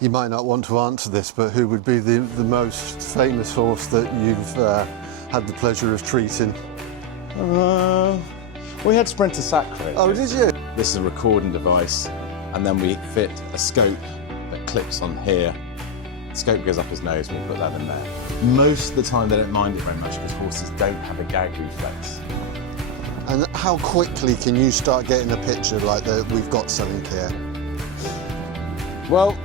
You might not want to answer this, but who would be the most famous horse that you've had the pleasure of treating? We had Sprinter Sacre. Oh, did you? This is a recording device, and then we fit a scope that clips on here. The scope goes up his nose, and we put that in there. Most of the time they don't mind it very much because horses don't have a gag reflex. And how quickly can you start getting a picture like that we've got something here? Well,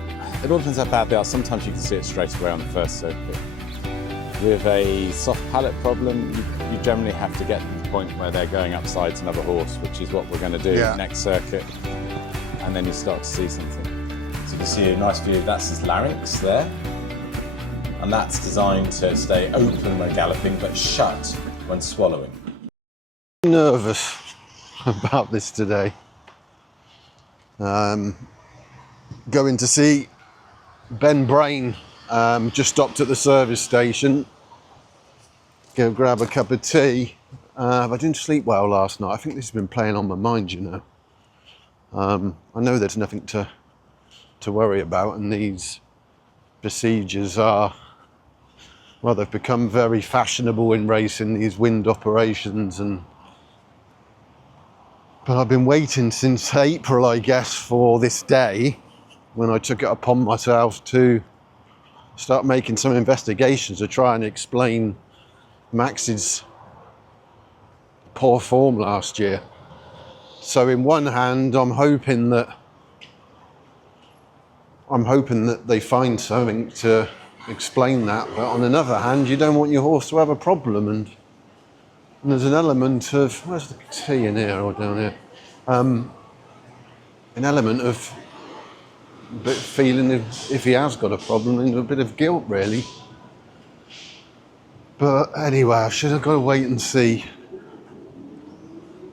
it all depends how bad they are. Sometimes you can see it straight away on the first circuit. With a soft palate problem, you generally have to get to the point where they're going upside to another horse, which is what we're going to do next circuit, and then you start to see something. So you can see a nice view, that's his larynx there, and that's designed to stay open when galloping, but shut when swallowing. Nervous about this today. Going to see Ben Brain, just stopped at the service station. Go grab a cup of tea. I didn't sleep well last night. I think this has been playing on my mind, you know. I know there's nothing to worry about, and these procedures are, well, they've become very fashionable in racing, these wind operations, but I've been waiting since April, I guess, for this day when I took it upon myself to start making some investigations to try and explain Max's poor form last year. So in one hand, I'm hoping that they find something to explain that, but on another hand, you don't want your horse to have a problem, and there's an element of, where's the tea, in here or down here? An element of feeling if he has got a problem, and a bit of guilt, really. But anyway, I should have got to wait and see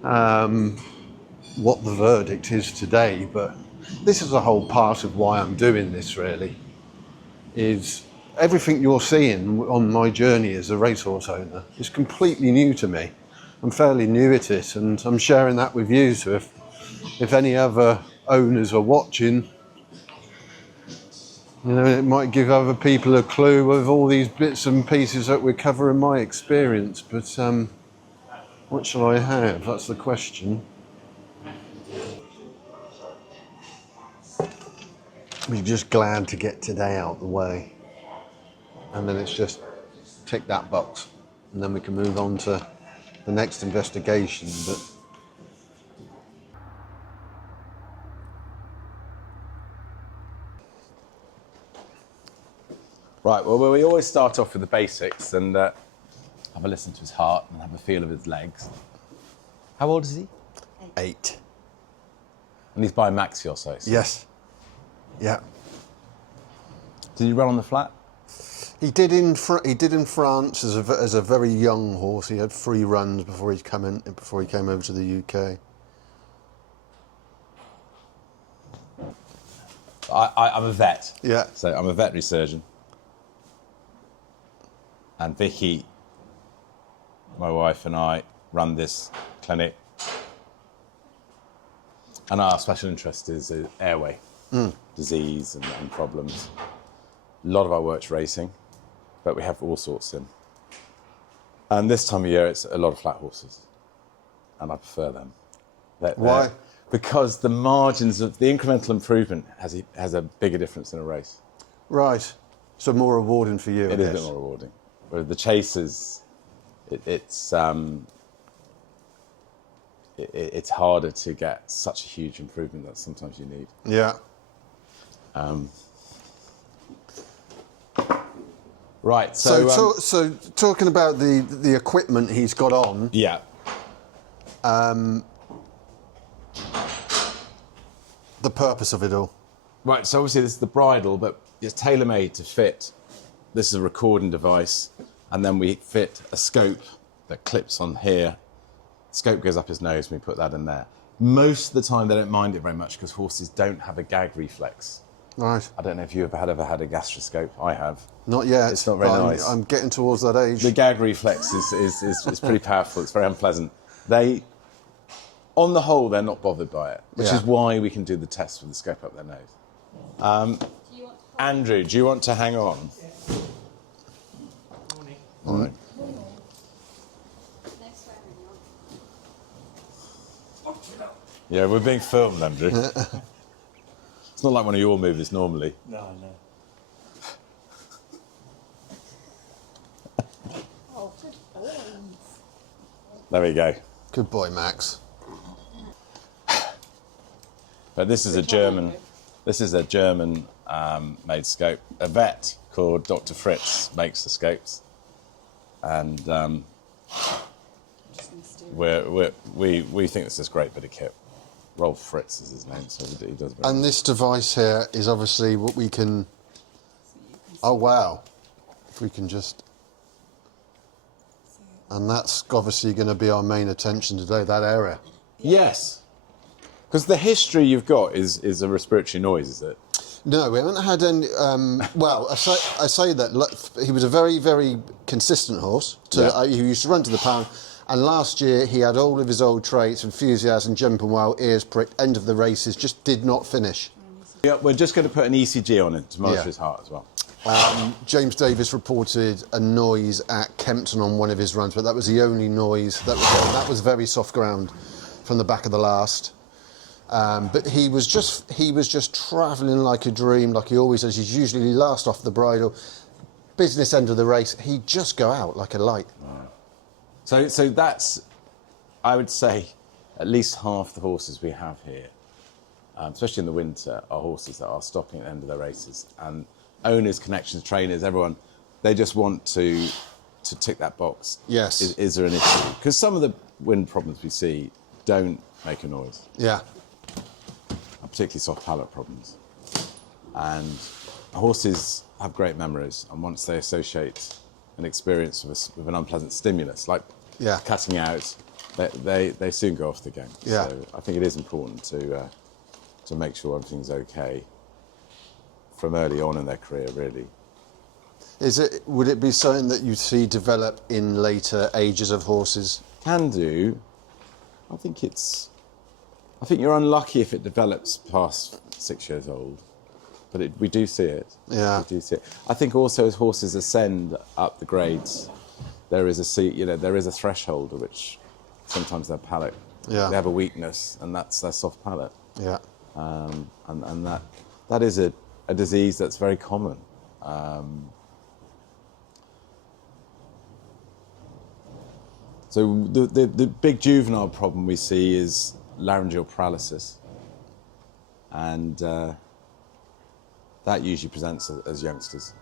what the verdict is today. But this is a whole part of why I'm doing this, really, is everything you're seeing on my journey as a racehorse owner is completely new to me. I'm fairly new at it, and I'm sharing that with you. So if any other owners are watching, you know, it might give other people a clue of all these bits and pieces that we're covering my experience. But what shall I have? That's the question. I'm just glad to get today out the way. And then it's just tick that box. And then we can move on to the next investigation. But Right, well, we always start off with the basics and have a listen to his heart and have a feel of his legs. How old is he? 8. And he's by Kamaxos. Yes. Yeah. Did he run on the flat? He did in France as a very young horse. He had 3 runs before he came over to the UK. I'm a vet. Yeah. So I'm a veterinary surgeon. And Vicky, my wife, and I run this clinic. And our special interest is airway disease and problems. A lot of our work's racing, but we have all sorts in. And this time of year, it's a lot of flat horses. And I prefer them. Why? Because the margins of the incremental improvement has a bigger difference in a race. Right. So more rewarding for you, I It is a guess. bit more rewarding. Whereas the chasers, it's harder to get such a huge improvement that sometimes you need. Yeah. Right. So talking about the equipment he's got on. Yeah. The purpose of it all. Right. So obviously this is the bridle, but it's tailor-made to fit. This is a recording device, and then we fit a scope that clips on here. The scope goes up his nose, and we put that in there. Most of the time they don't mind it very much because horses don't have a gag reflex. Right. I don't know if you've ever had a gastroscope. I have. Not yet. It's not very nice. I'm getting towards that age. The gag reflex is pretty powerful. It's very unpleasant. On the whole, they're not bothered by it, which is why we can do the test with the scope up their nose. Andrew, do you want to hang on? Morning. Yeah, we're being filmed, Andrew. It's not like one of your movies normally. No, no. Oh, good bones. There we go. Good boy, Max. But this is a German. This is a German made scope. A vet called Dr. Fritz makes the scopes, and we think this is a great bit of kit. Rolf Fritz is his name, so he does. And this device here is obviously what we can. Oh wow! If we can just. And that's obviously going to be our main attention today. That area. Yes, because the history you've got is a respiratory noise, is it? No, we haven't had any. Well, I say that he was a very, very consistent horse. He used to run to the pound, and last year he had all of his old traits: enthusiasm, jumping wild, ears pricked, end of the races, just did not finish. Yeah, we're just going to put an ECG on it to monitor his heart as well. James Davis reported a noise at Kempton on one of his runs, but that was the only noise that was on. That was very soft ground from the back of the last. But he was just travelling like a dream, like he always does. He's usually last off the bridle. Business end of the race, he'd just go out like a light. So that's, I would say, at least half the horses we have here, especially in the winter, are horses that are stopping at the end of their races. And owners, connections, trainers, everyone, they just want to tick that box. Yes. Is there an issue? Because some of the wind problems we see don't make a noise. Yeah. Particularly soft palate problems. And horses have great memories, and once they associate an experience with an unpleasant stimulus, like cutting out, they soon go off the game. Yeah. So I think it is important to make sure everything's okay from early on in their career, really. Would it be something that you see develop in later ages of horses? Can do. I think you're unlucky if it develops past 6 years old, but we do see it. Yeah. We do see it. I think also as horses ascend up the grades, there is a threshold at which sometimes their palate, they have a weakness, and that's their soft palate. Yeah. And that is a disease that's very common. So the big juvenile problem we see is laryngeal paralysis, and that usually presents as youngsters,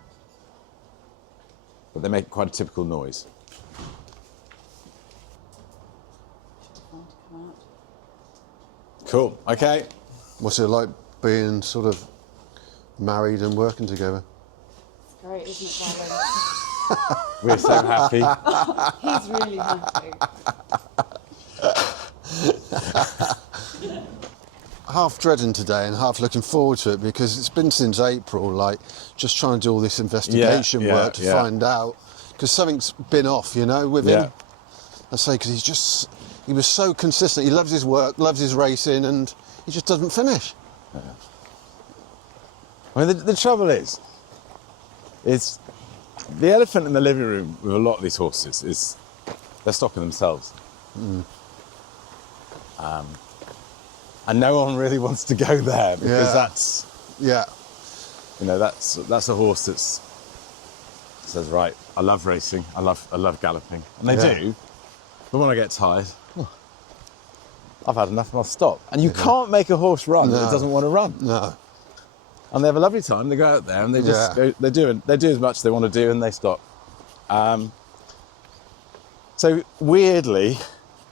but they make quite a typical noise. Cool. Okay. What's it like being sort of married and working together? It's great, isn't it, darling? We're so happy. He's really happy. Half dreading today and half looking forward to it, because it's been since April, like just trying to do all this investigation work to find out, because something's been off, with him. I say, because he was so consistent. He loves his work, loves his racing, and he just doesn't finish. Yeah. I mean, the trouble is the elephant in the living room with a lot of these horses is they're stopping themselves. And no one really wants to go there, because that's a horse that says, right, I love racing, I love galloping, and they do. But when I get tired, I've had enough and I'll stop. And you can't make a horse run that doesn't want to run. No. And they have a lovely time. They go out there and they just go, they do as much as they want to do, and they stop. So weirdly,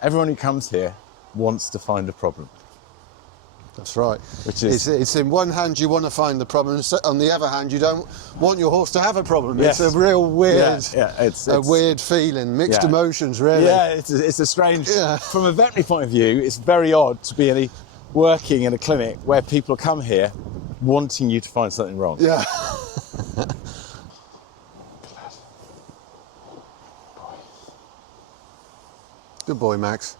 everyone who comes here wants to find a problem. That's right. Which is, it's in one hand you want to find the problem, on the other hand you don't want your horse to have a problem. Yes. It's a real weird, it's weird feeling, mixed emotions, really. Yeah, it's a strange. From a veterinary point of view, it's very odd to be working in a clinic where people come here wanting you to find something wrong. Yeah. Good boy, Max.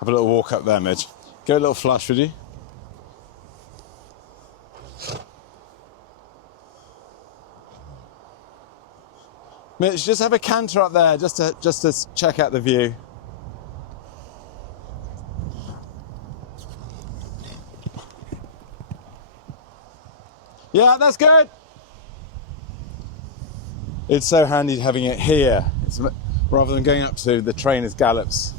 Have a little walk up there, Midge. Go a little flush, would you? Mitch, just have a canter up there, just to check out the view. Yeah, that's good. It's so handy having it here, rather than going up to the trainers' gallops,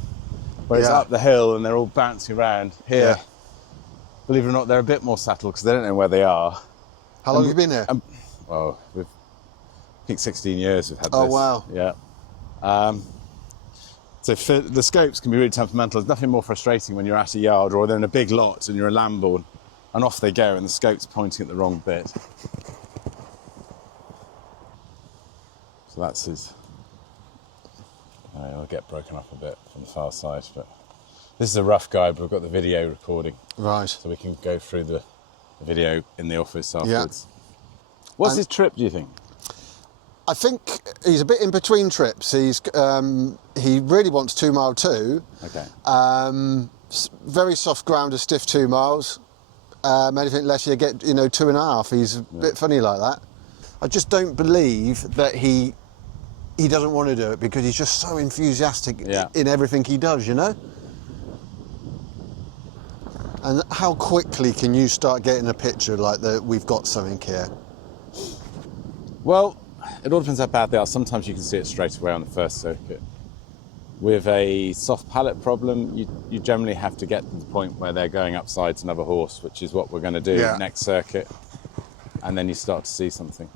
where it's up the hill and they're all bouncing around. Here, believe it or not, they're a bit more subtle because they don't know where they are. How long have you been here? Well, I think 16 years we've had this. Oh, wow. Yeah. So the scopes can be really temperamental. There's nothing more frustrating when you're at a yard or they're in a big lot and you're a Lamborn and off they go and the scope's pointing at the wrong bit. So that's his... I'll get broken up a bit from the far side, but this is a rough guide, but we've got the video recording. Right. So we can go through the video in the office afterwards. Yeah. What's his trip, do you think? I think he's a bit in between trips. He really wants 2 mile 2. Okay. Very soft ground, a stiff 2 miles. Anything less, you get 2.5. He's a bit funny like that. I just don't believe that he doesn't want to do it because he's just so enthusiastic in everything he does, And how quickly can you start getting a picture like that? We've got something here. Well, it all depends how bad they are. Sometimes you can see it straight away on the first circuit. With a soft palate problem, you generally have to get to the point where they're going upsides another horse, which is what we're going to do next circuit. And then you start to see something.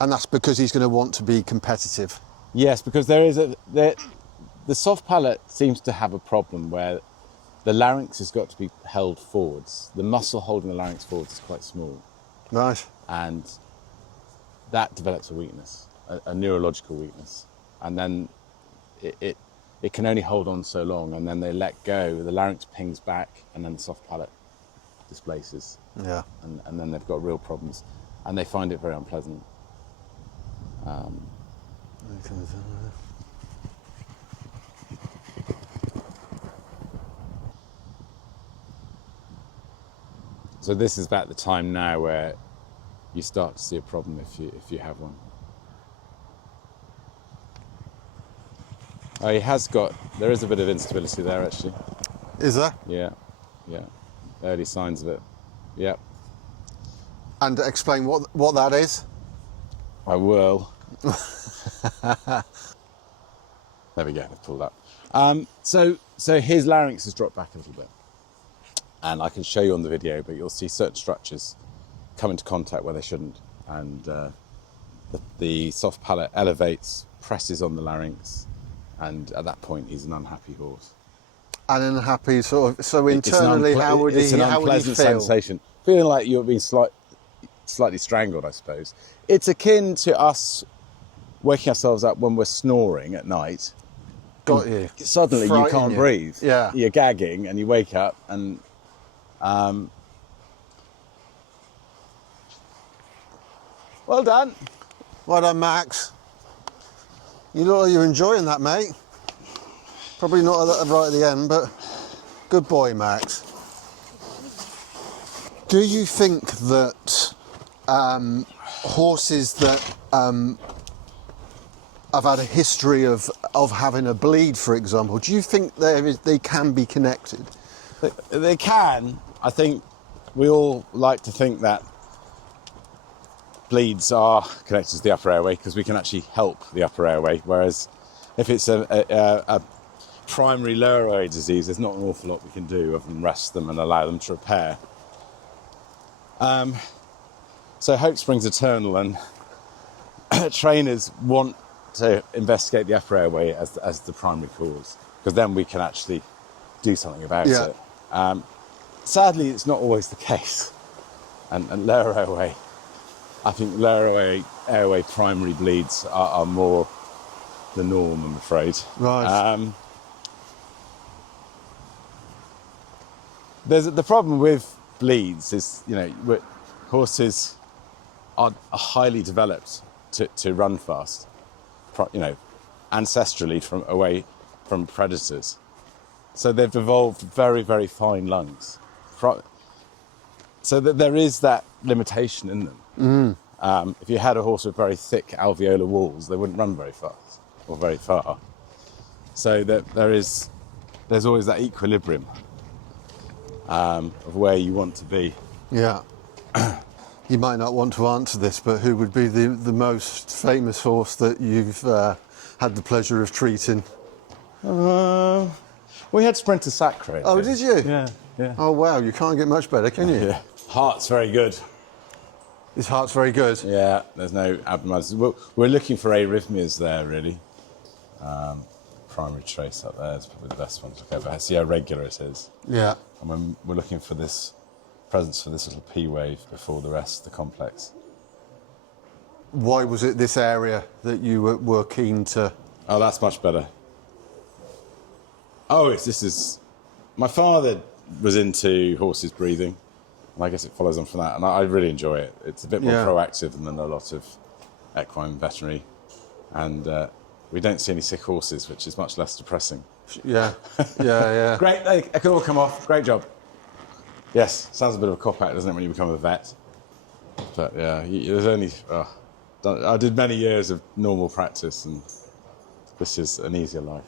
And that's because he's going to want to be competitive. Yes, because the soft palate seems to have a problem where the larynx has got to be held forwards. The muscle holding the larynx forwards is quite small. Right. And that develops a weakness, a neurological weakness. And then it can only hold on so long, and then they let go, the larynx pings back, and then the soft palate displaces. Yeah. And then they've got real problems. And they find it very unpleasant. So this is about the time now where you start to see a problem if you have one. Oh, there is a bit of instability there actually. Is there? Yeah. Early signs of it. Yeah. And explain what that is. I will. There we go, I've pulled up. So his larynx has dropped back a little bit. And I can show you on the video, but you'll see certain structures come into contact where they shouldn't. And the soft palate elevates, presses on the larynx, and at that point he's an unhappy horse. An unhappy so internally, how would he feel? It's an unpleasant sensation. Feeling like you're being slightly strangled, I suppose. It's akin to us waking ourselves up when we're snoring at night. Got you. Suddenly you can't breathe. Yeah. You're gagging and you wake up and... well done. Well done, Max. You look like you're enjoying that, mate. Probably not right at the end, but good boy, Max. Do you think that horses that have had a history of having a bleed, for example, do you think they can be connected? They can. I think we all like to think that bleeds are connected to the upper airway because we can actually help the upper airway, whereas if it's a primary lower airway disease, there's not an awful lot we can do other than rest them and allow them to repair. So hope springs eternal, and trainers want to investigate the upper airway as the primary cause, because then we can actually do something about it. Sadly, it's not always the case. And lower airway, I think lower airway primary bleeds are more the norm, I'm afraid. Right. The problem with bleeds is, horses are highly developed to run fast, ancestrally away from predators. So they've evolved very, very fine lungs. So that there is that limitation in them. If you had a horse with very thick alveolar walls, they wouldn't run very fast or very far. So that there's always that equilibrium of where you want to be. Yeah. You might not want to answer this, but who would be the most famous horse that you've had the pleasure of treating? We had Sprinter Sacre. Oh, did you? Yeah, yeah. Oh, wow, you can't get much better, can you? Yeah. Heart's very good. His heart's very good. Yeah, there's no abnormalities. We're looking for arrhythmias there, really. Primary trace up there is probably the best one to look at. But see how regular it is. Yeah. And we're looking for this presence for this little P wave before the rest of the complex. Why was it this area that you were keen to? Oh, that's much better. Oh, this is... My father was into horses breathing, and I guess it follows on from that, and I really enjoy it. It's a bit more proactive than a lot of equine veterinary, and we don't see any sick horses, which is much less depressing. Yeah, yeah. Great, they can all come off. Great job. Yes, sounds a bit of a cop-out, doesn't it, when you become a vet? But yeah, there's only... I did many years of normal practice, and this is an easier life.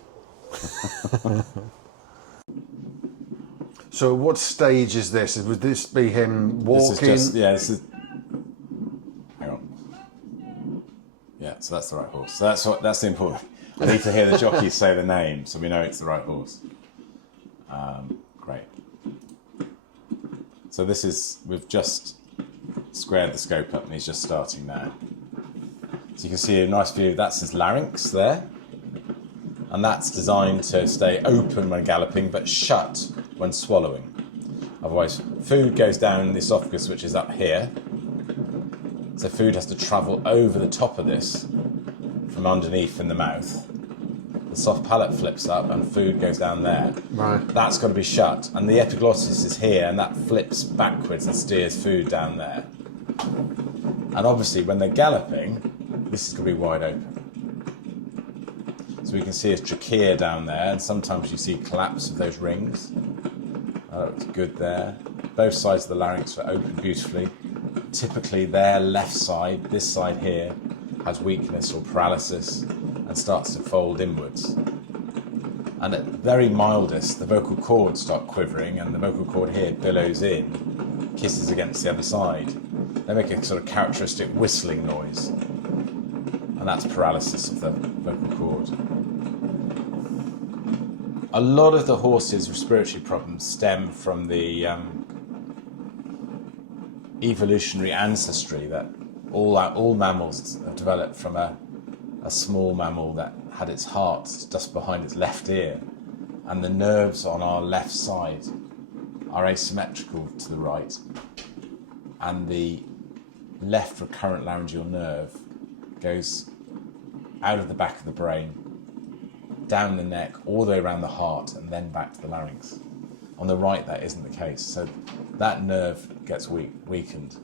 So what stage is this? Would this be him walking? This is... Hang on. Yeah, so that's the right horse. So that's the important... I need to hear the jockeys say the name, so we know it's the right horse. Great. So we've just squared the scope up and he's just starting now. So you can see a nice view, that's his larynx there. And that's designed to stay open when galloping, but shut when swallowing. Otherwise, food goes down the esophagus, which is up here. So food has to travel over the top of this from underneath in the mouth. The soft palate flips up and food goes down there. Right. That's got to be shut. And the epiglottis is here and that flips backwards and steers food down there. And obviously when they're galloping, this is going to be wide open. So we can see his trachea down there, and sometimes you see collapse of those rings. That looks good there. Both sides of the larynx are open beautifully. Typically their left side, this side here, has weakness or paralysis and starts to fold inwards. And at very mildest, the vocal cords start quivering and the vocal cord here billows in, kisses against the other side. They make a sort of characteristic whistling noise. And that's paralysis of the vocal cord. A lot of the horse's respiratory problems stem from the evolutionary ancestry that all mammals have developed from a small mammal that had its heart just behind its left ear, and the nerves on our left side are asymmetrical to the right, and the left recurrent laryngeal nerve goes out of the back of the brain, down the neck, all the way around the heart, and then back to the larynx. On the right, that isn't the case, so that nerve gets weakened.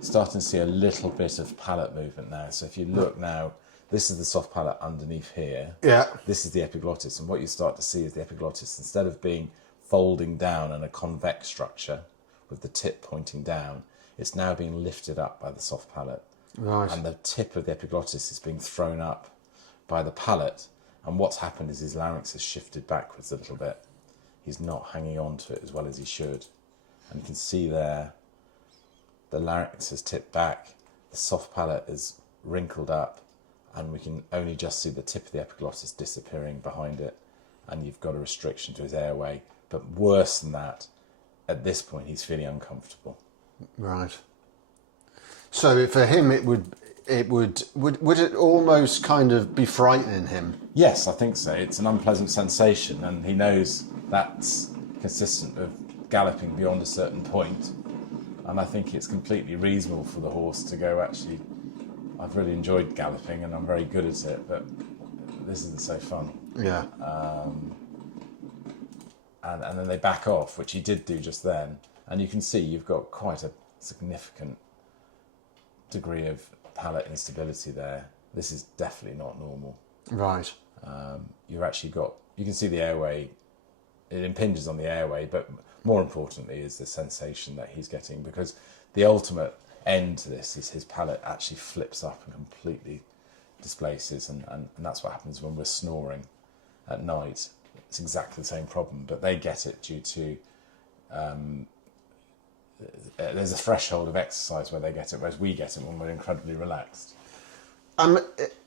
Starting to see a little bit of palate movement now. So if you look now, this is the soft palate underneath here. Yeah. This is the epiglottis, and what you start to see is the epiglottis, instead of being folding down in a convex structure with the tip pointing down, it's now being lifted up by the soft palate. Right. And the tip of the epiglottis is being thrown up by the palate, and what's happened is his larynx has shifted backwards a little bit. He's not hanging on to it as well as he should. And you can see there, the larynx has tipped back, the soft palate is wrinkled up, and we can only just see the tip of the epiglottis disappearing behind it, and you've got a restriction to his airway. But worse than that, at this point he's feeling uncomfortable. Right. So for him would it almost kind of be frightening him? Yes, I think so. It's an unpleasant sensation, and he knows that's consistent with galloping beyond a certain point. And I think it's completely reasonable for the horse to go, actually, I've really enjoyed galloping and I'm very good at it, but this isn't so fun. Yeah. And then they back off, which he did do just then. And you can see you've got quite a significant degree of palate instability there. This is definitely not normal. Right. You can see the airway, it impinges on the airway, but more importantly is the sensation that he's getting, because the ultimate end to this is his palate actually flips up and completely displaces, and that's what happens when we're snoring at night. It's exactly the same problem, but they get it due to there's a threshold of exercise where they get it, whereas we get it when we're incredibly relaxed.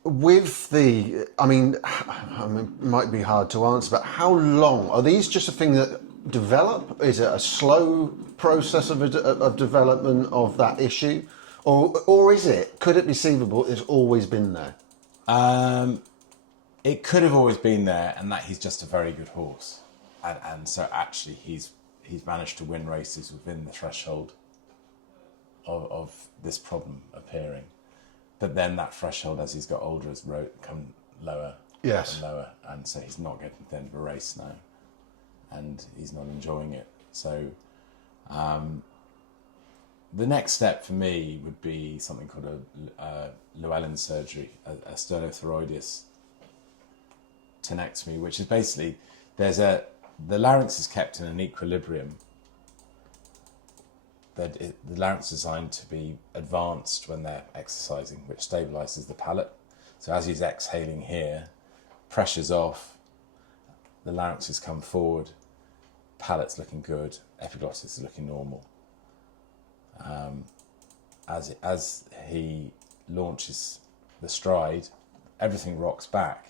With the, I mean, it might be hard to answer, but how long are these just a thing that develop? Is it a slow process of development of that issue, or is it? Could it be conceivable? It's always been there. It could have always been there, and that he's just a very good horse, and so actually he's managed to win races within the threshold of this problem appearing. But then that threshold, as he's got older, has come lower Yes. and lower, and so he's not getting to the end of a race now, and he's not enjoying it. So the next step for me would be something called a Llewellyn surgery, a sternothyroideus tenectomy, which is basically the larynx is kept in an equilibrium. The larynx is designed to be advanced when they're exercising, which stabilises the palate. So as he's exhaling here, pressure's off, the larynx has come forward, palate's looking good, epiglottis is looking normal. As he launches the stride, everything rocks back.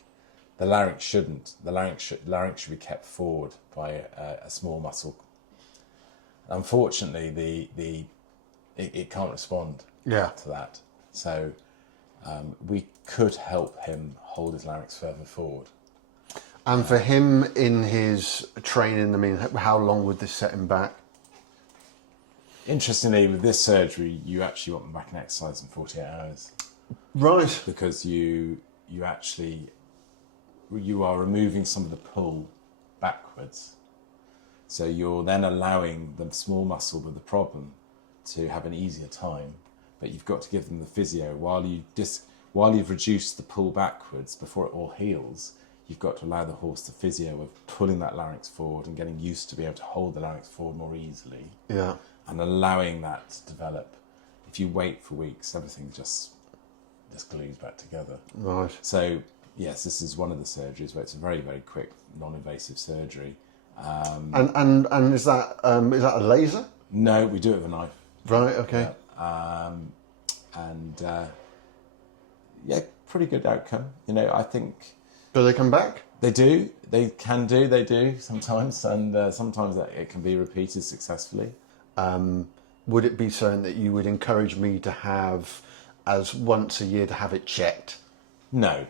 The larynx shouldn't. The larynx should be kept forward by a small muscle. Unfortunately, it can't respond to that. So we could help him hold his larynx further forward. And for him in his training, I mean, how long would this set him back? Interestingly, with this surgery, you actually want them back in exercise in 48 hours. Right. Because you are removing some of the pull backwards. So you're then allowing the small muscle with the problem to have an easier time, but you've got to give them the physio while you've reduced the pull backwards before it all heals. You've got to allow the horse the physio of pulling that larynx forward and getting used to be able to hold the larynx forward more easily. Yeah. And allowing that to develop. If you wait for weeks, everything just glues back together. Right. So yes, this is one of the surgeries where it's a very, very quick, non-invasive surgery. And is that a laser? No, we do it with a knife. Right. Okay. Yeah. Pretty good outcome. You know, I think. Do they come back? They do. They do sometimes, and sometimes it can be repeated successfully. Would it be something that you would encourage me to have as once a year to have it checked? No,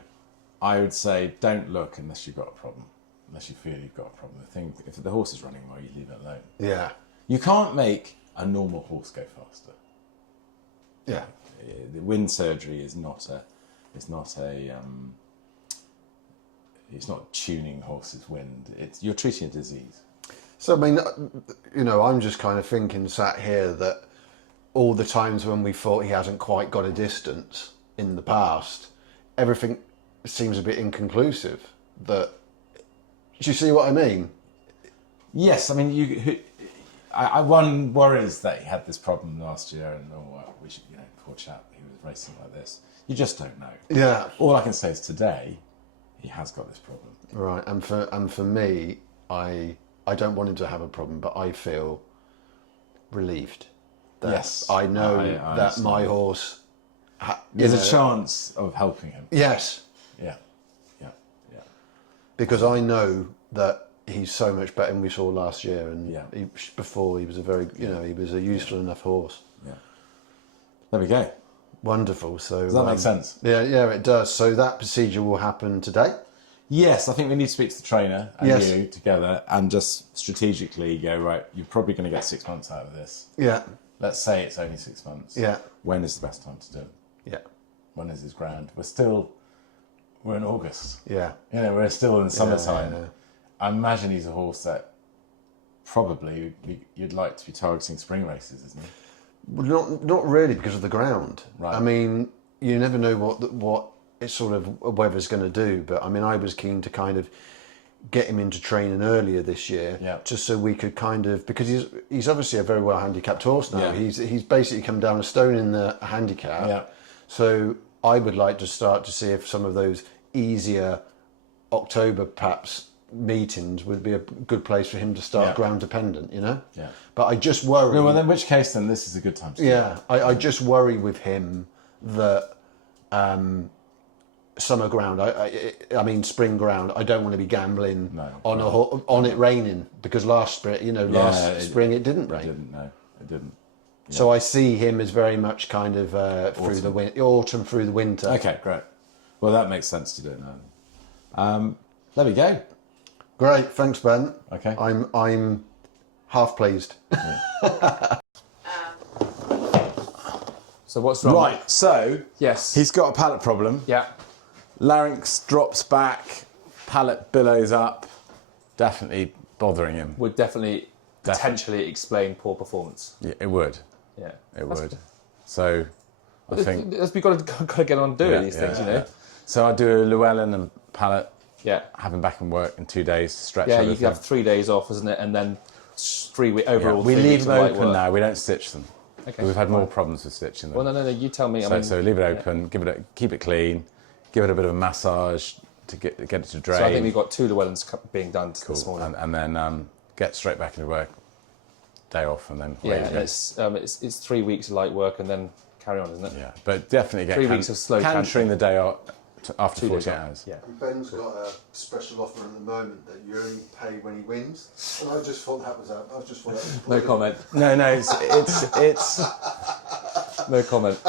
I would say don't look unless you've got a problem. Unless you feel you've got a problem. I think if the horse is running well, you leave it alone. Yeah. You can't make a normal horse go faster. Yeah. The wind surgery is not it's not tuning horses' wind. You're treating a disease. So, I mean, you know, I'm just kind of thinking, sat here, that all the times when we thought he hasn't quite got a distance in the past, everything seems a bit inconclusive. Do you see what I mean? Yes, I mean, one worries that he had this problem last year, and we should, poor chap, he was racing like this. You just don't know. Yeah. All I can say is today, he has got this problem. Right, and for me, I don't want him to have a problem, but I feel relieved that yes, I know that my horse. There's a chance of helping him. Yes. Yeah. Because I know that he's so much better than we saw last year, and before he was he was a useful enough horse. Yeah. There we go. Wonderful. So does that make sense? Yeah, it does. So that procedure will happen today? Yes, I think we need to speak to the trainer and you together and just strategically go, right, you're probably going to get 6 months out of this. Yeah. Let's say it's only 6 months. Yeah. When is the best time to do it? Yeah. When is his ground? We're in August. Yeah. We're still in the summertime. Yeah. I imagine he's a horse that probably you'd like to be targeting spring races, isn't he? Well, not really, because of the ground. Right. I mean, you never know what it sort of weather's going to do. But I mean, I was keen to kind of get him into training earlier this year, just so we could kind of, because he's obviously a very well handicapped horse now. He's basically come down a stone in the handicap. So I would like to start to see if some of those easier October perhaps meetings would be a good place for him to start ground dependent, you know. But I just worry. No, well, in which case, then this is a good time to do I just worry with him that summer ground, I mean spring ground, I don't want to be gambling on it raining, because last spring, spring it didn't rain. It didn't. So I see him as very much kind of through the autumn through the winter. Okay, great. Well, that makes sense to do it now. There we go. Great, thanks, Ben. Okay. I'm half pleased. So what's wrong? Right. So Yes. he's got a palate problem. Yeah. Larynx drops back, palate billows up. Definitely bothering him. Would definitely potentially explain poor performance. Yeah, it would. Yeah. It would. So I think we've got to get on doing these things, you know. So I do a Llewellyn and palate. Yeah. Have him back in work in 2 days. Stretch. Yeah, everything. you can have 3 days off, isn't it? And then 3 weeks overall. We 3 leave weeks them of light open work. now. We don't stitch them. Okay. We've had more problems with stitching them. Well, no. You tell me. So leave it open. Keep it clean. Give it a bit of a massage to get it to drain. So I think we've got 2 Llewellyns being done this morning. And then get straight back into work. Day off and then. Yeah, and it's 3 weeks of light work and then carry on, isn't it? Yeah, but definitely get 3 weeks of slow cantering the day off after 48 hours. Yeah. Ben's got a special offer at the moment that you only pay when he wins, and I just thought that was No comment. No, it's No comment.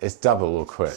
it's double or quit.